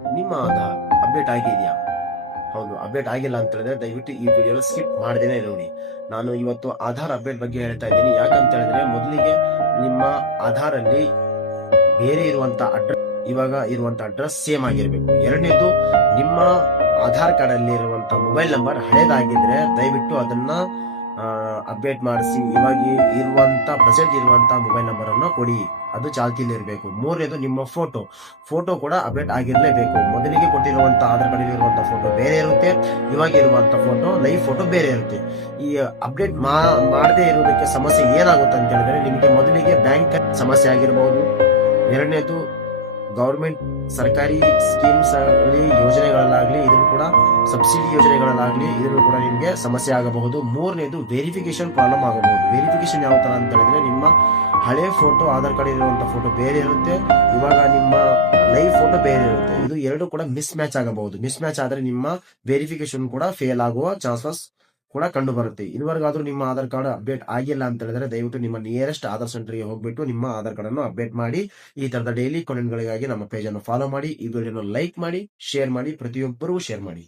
ನಿಮ್ಮ ಆಧಾರ್ ಅಪ್ಡೇಟ್ ಆಗಿದೆಯಾ? ಹೌದು, ಅಪ್ಡೇಟ್ ಆಗಿಲ್ಲ ಅಂತ ಹೇಳಿದ್ರೆ ದಯವಿಟ್ಟು ಈ ವಿಡಿಯೋನ ಸ್ಕಿಪ್ ಮಾಡದೇನೆ ನೋಡಿ. ನಾನು ಇವತ್ತು ಆಧಾರ್ ಅಪ್ಡೇಟ್ ಬಗ್ಗೆ ಹೇಳ್ತಾ ಇದ್ದೀನಿ. ಯಾಕಂತ ಹೇಳಿದ್ರೆ ಮೊದಲಿಗೆ ನಿಮ್ಮ ಆಧಾರ್ ಅಲ್ಲಿ ಬೇರೆ ಇರುವಂತ ಅಡ್ರೆಸ್ ಇವಾಗ ಇರುವಂತ ಅಡ್ರೆಸ್ ಸೇಮ್ ಆಗಿರ್ಬೇಕು. ಎರಡನೇದು, ನಿಮ್ಮ ಆಧಾರ್ ಕಾರ್ಡ್ ಅಲ್ಲಿ ಇರುವಂತ ಮೊಬೈಲ್ ನಂಬರ್ ಹಳೇದಾಗಿದ್ರೆ ದಯವಿಟ್ಟು ಅದನ್ನ ಅಪ್ಡೇಟ್ ಮಾಡಿಸಿ. ಇವಾಗ ಪ್ರೆಸೆಂಟ್ ಇರುವಂತ ಮೊಬೈಲ್ ನಂಬರ್ ಅನ್ನು ಕೊಡಿ, ಅದು ಚಾಲ್ತಿಯಲ್ಲಿ ಇರಬೇಕು. ಮೂರನೇದು, ನಿಮ್ಮ ಫೋಟೋ ಕೂಡ ಅಪ್ಡೇಟ್ ಆಗಿರ್ಲೇಬೇಕು. ಮೊದಲಿಗೆ ಕೊಟ್ಟಿರುವಂತ ಆಧಾರ್ ಕಾರ್ಡ್ ಇರುವಂತ ಫೋಟೋ ಬೇರೆ ಇರುತ್ತೆ, ಇವಾಗ ಇರುವಂತ ಫೋಟೋ ಲೈವ್ ಫೋಟೋ ಬೇರೆ ಇರುತ್ತೆ. ಈ ಅಪ್ಡೇಟ್ ಮಾಡದೇ ಇರುವುದಕ್ಕೆ ಸಮಸ್ಯೆ ಏನಾಗುತ್ತೆ ಅಂತ ಹೇಳಿದ್ರೆ, ನಿಮಗೆ ಮೊದಲಿಗೆ ಬ್ಯಾಂಕ್ ಸಮಸ್ಯೆ ಆಗಿರಬಹುದು. ಎರಡನೇದು, ಗವರ್ಮೆಂಟ್ ಸರ್ಕಾರಿ ಸ್ಕೀಮ್ಸ್ ಆಗಲಿ ಯೋಜನೆಗಳಲ್ಲಾಗ್ಲಿ, ಇದನ್ನು ಕೂಡ ಸಬ್ಸಿಡಿ ಯೋಜನೆಗಳಲ್ಲಾಗ್ಲಿ ಇದನ್ನು ಕೂಡ ನಿಮಗೆ ಸಮಸ್ಯೆ ಆಗಬಹುದು. ಮೂರನೇದು, ವೆರಿಫಿಕೇಶನ್ ಪ್ರಾಬ್ಲಮ್ ಆಗಬಹುದು. ವೆರಿಫಿಕೇಶನ್ ಯಾವ ತರ ಅಂತ ಹೇಳಿದ್ರೆ, ನಿಮ್ಮ ಹಳೆ ಫೋಟೋ ಆಧಾರ್ ಕಾರ್ಡ್ ಇರುವಂತ ಫೋಟೋ ಬೇರೆ ಇರುತ್ತೆ, ಇವಾಗ ನಿಮ್ಮ ಲೈವ್ ಫೋಟೋ ಬೇರೆ ಇರುತ್ತೆ. ಇದು ಎರಡು ಕೂಡ ಮಿಸ್ ಮ್ಯಾಚ್ ಆಗಬಹುದು. ಮಿಸ್ ಮ್ಯಾಚ್ ಆದ್ರೆ ನಿಮ್ಮ ವೆರಿಫಿಕೇಶನ್ ಕೂಡ ಫೇಲ್ ಆಗುವ ಚಾನ್ಸಸ್ ಕೂಡ ಕಂಡು ಬರುತ್ತೆ. ಇದುವರೆಗಾದ್ರೂ ನಿಮ್ಮ ಆಧಾರ್ ಕಾರ್ಡ್ ಅಪ್ಡೇಟ್ ಆಗಿಲ್ಲ ಅಂತ ಹೇಳಿದ್ರೆ ದಯವಿಟ್ಟು ನಿಮ್ಮ ನಿಯರೆಸ್ಟ್ ಆಧಾರ್ ಸೆಂಟರ್ಗೆ ಹೋಗ್ಬಿಟ್ಟು ನಿಮ್ಮ ಆಧಾರ್ ಕಾರ್ಡ್ ಅನ್ನು ಅಪ್ಡೇಟ್ ಮಾಡಿ. ಈ ತರದ ಡೈಲಿ ಕಾಂಟೆಂಟ್ಗಳಿಗಾಗಿ ನಮ್ಮ ಪೇಜ್ ಅನ್ನು ಫಾಲೋ ಮಾಡಿ, ಈ ವಿಡಿಯೋನ ಲೈಕ್ ಮಾಡಿ, ಶೇರ್ ಮಾಡಿ, ಪ್ರತಿಯೊಬ್ಬರಿಗೂ ಶೇರ್ ಮಾಡಿ.